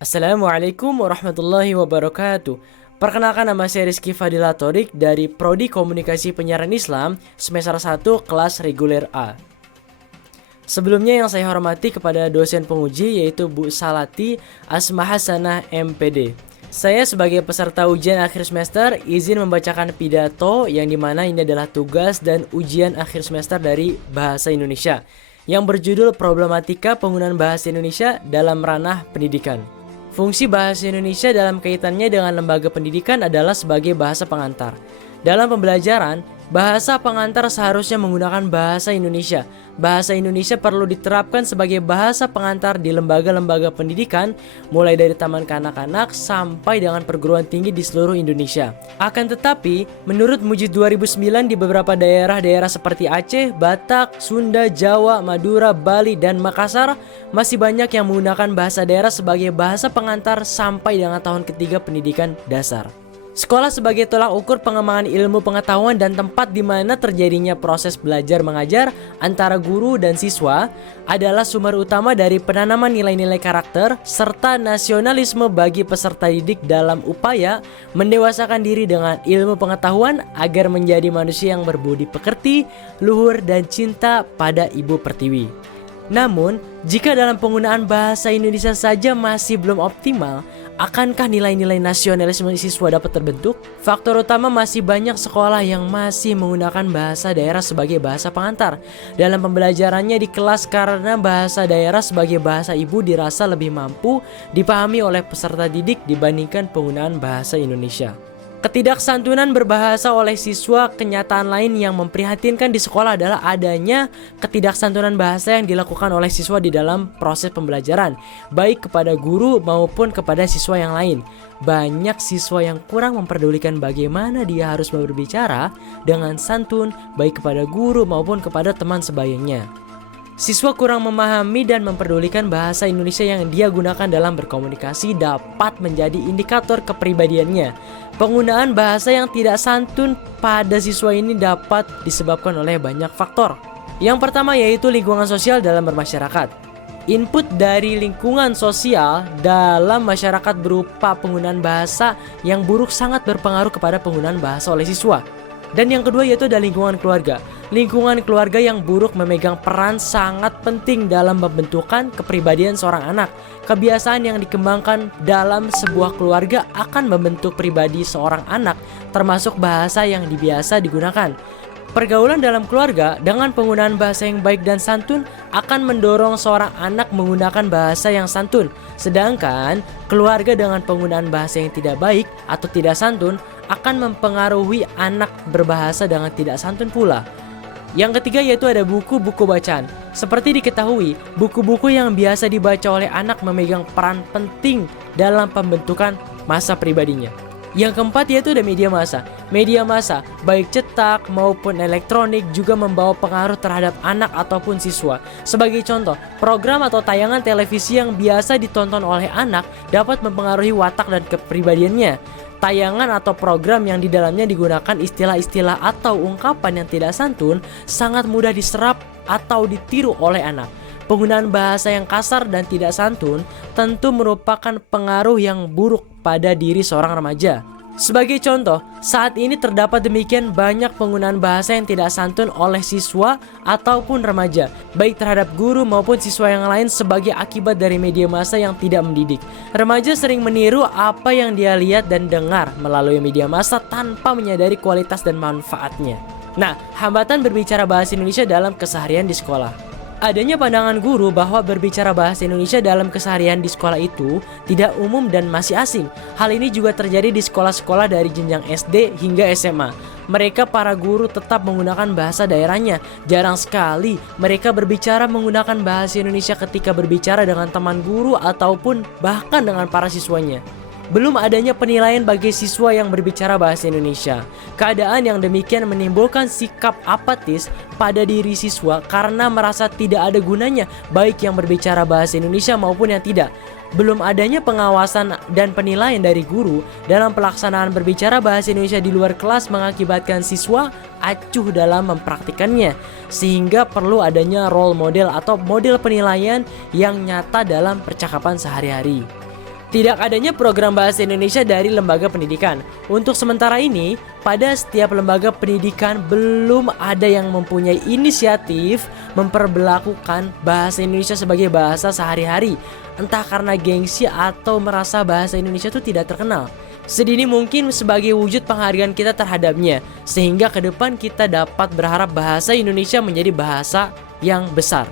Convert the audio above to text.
Assalamualaikum warahmatullahi wabarakatuh. Perkenalkan, nama saya Rizky Fadila Thorik dari Prodi Komunikasi Penyiaran Islam semester 1 kelas reguler A. Sebelumnya yang saya hormati kepada dosen penguji yaitu Bu Salati Asma Hasanah MPD. Saya sebagai peserta ujian akhir semester izin membacakan pidato yang dimana ini adalah tugas dan ujian akhir semester dari Bahasa Indonesia yang berjudul Problematika Penggunaan Bahasa Indonesia dalam Ranah Pendidikan. Fungsi bahasa Indonesia dalam kaitannya dengan lembaga pendidikan adalah sebagai bahasa pengantar. Dalam pembelajaran, bahasa pengantar seharusnya menggunakan bahasa Indonesia. Bahasa Indonesia perlu diterapkan sebagai bahasa pengantar di lembaga-lembaga pendidikan, mulai dari taman kanak-kanak sampai dengan perguruan tinggi di seluruh Indonesia. Akan tetapi, menurut Mujid 2009 di beberapa daerah-daerah seperti Aceh, Batak, Sunda, Jawa, Madura, Bali, dan Makassar, masih banyak yang menggunakan bahasa daerah sebagai bahasa pengantar sampai dengan tahun ketiga pendidikan dasar. Sekolah sebagai tolak ukur pengembangan ilmu pengetahuan dan tempat di mana terjadinya proses belajar mengajar antara guru dan siswa adalah sumber utama dari penanaman nilai-nilai karakter serta nasionalisme bagi peserta didik dalam upaya mendewasakan diri dengan ilmu pengetahuan agar menjadi manusia yang berbudi pekerti, luhur, dan cinta pada Ibu Pertiwi. Namun, jika dalam penggunaan bahasa Indonesia saja masih belum optimal, akankah nilai-nilai nasionalisme siswa dapat terbentuk? Faktor utama masih banyak sekolah yang masih menggunakan bahasa daerah sebagai bahasa pengantar dalam pembelajarannya di kelas karena bahasa daerah sebagai bahasa ibu dirasa lebih mampu dipahami oleh peserta didik dibandingkan penggunaan bahasa Indonesia. Ketidaksantunan berbahasa oleh siswa. Kenyataan lain yang memprihatinkan di sekolah adalah adanya ketidaksantunan bahasa yang dilakukan oleh siswa di dalam proses pembelajaran, baik kepada guru maupun kepada siswa yang lain. Banyak siswa yang kurang memperdulikan bagaimana dia harus berbicara dengan santun, baik kepada guru maupun kepada teman sebayanya. Siswa kurang memahami dan memperdulikan bahasa Indonesia yang dia gunakan dalam berkomunikasi dapat menjadi indikator kepribadiannya. Penggunaan bahasa yang tidak santun pada siswa ini dapat disebabkan oleh banyak faktor. Yang pertama yaitu lingkungan sosial dalam bermasyarakat. Input dari lingkungan sosial dalam masyarakat berupa penggunaan bahasa yang buruk sangat berpengaruh kepada penggunaan bahasa oleh siswa. Dan yang kedua yaitu ada lingkungan keluarga. Lingkungan keluarga yang buruk memegang peran sangat penting dalam pembentukan kepribadian seorang anak. Kebiasaan yang dikembangkan dalam sebuah keluarga akan membentuk pribadi seorang anak, termasuk bahasa yang biasa digunakan. Pergaulan dalam keluarga dengan penggunaan bahasa yang baik dan santun akan mendorong seorang anak menggunakan bahasa yang santun. Sedangkan keluarga dengan penggunaan bahasa yang tidak baik atau tidak santun akan mempengaruhi anak berbahasa dengan tidak santun pula. Yang ketiga yaitu ada buku-buku bacaan. Seperti diketahui, buku-buku yang biasa dibaca oleh anak memegang peran penting dalam pembentukan masa pribadinya. Yang keempat yaitu ada media massa. Media massa, baik cetak maupun elektronik juga membawa pengaruh terhadap anak ataupun siswa. Sebagai contoh, program atau tayangan televisi yang biasa ditonton oleh anak dapat mempengaruhi watak dan kepribadiannya. Tayangan atau program yang di dalamnya digunakan istilah-istilah atau ungkapan yang tidak santun sangat mudah diserap atau ditiru oleh anak. Penggunaan bahasa yang kasar dan tidak santun tentu merupakan pengaruh yang buruk pada diri seorang remaja. Sebagai contoh, saat ini terdapat demikian banyak penggunaan bahasa yang tidak santun oleh siswa ataupun remaja, baik terhadap guru maupun siswa yang lain sebagai akibat dari media massa yang tidak mendidik. Remaja sering meniru apa yang dia lihat dan dengar melalui media massa tanpa menyadari kualitas dan manfaatnya. Nah, hambatan berbicara bahasa Indonesia dalam keseharian di sekolah. Adanya pandangan guru bahwa berbicara bahasa Indonesia dalam keseharian di sekolah itu tidak umum dan masih asing. Hal ini juga terjadi di sekolah-sekolah dari jenjang SD hingga SMA. Mereka para guru tetap menggunakan bahasa daerahnya. Jarang sekali mereka berbicara menggunakan bahasa Indonesia ketika berbicara dengan teman guru ataupun bahkan dengan para siswanya. Belum adanya penilaian bagi siswa yang berbicara bahasa Indonesia. Keadaan yang demikian menimbulkan sikap apatis pada diri siswa karena merasa tidak ada gunanya baik yang berbicara bahasa Indonesia maupun yang tidak. Belum adanya pengawasan dan penilaian dari guru dalam pelaksanaan berbicara bahasa Indonesia di luar kelas mengakibatkan siswa acuh dalam mempraktikannya, sehingga perlu adanya role model atau model penilaian yang nyata dalam percakapan sehari-hari. Tidak adanya program bahasa Indonesia dari lembaga pendidikan. Untuk sementara ini, pada setiap lembaga pendidikan belum ada yang mempunyai inisiatif memperlakukan bahasa Indonesia sebagai bahasa sehari-hari. Entah karena gengsi atau merasa bahasa Indonesia itu tidak terkenal. Sedini mungkin sebagai wujud penghargaan kita terhadapnya, sehingga ke depan kita dapat berharap bahasa Indonesia menjadi bahasa yang besar.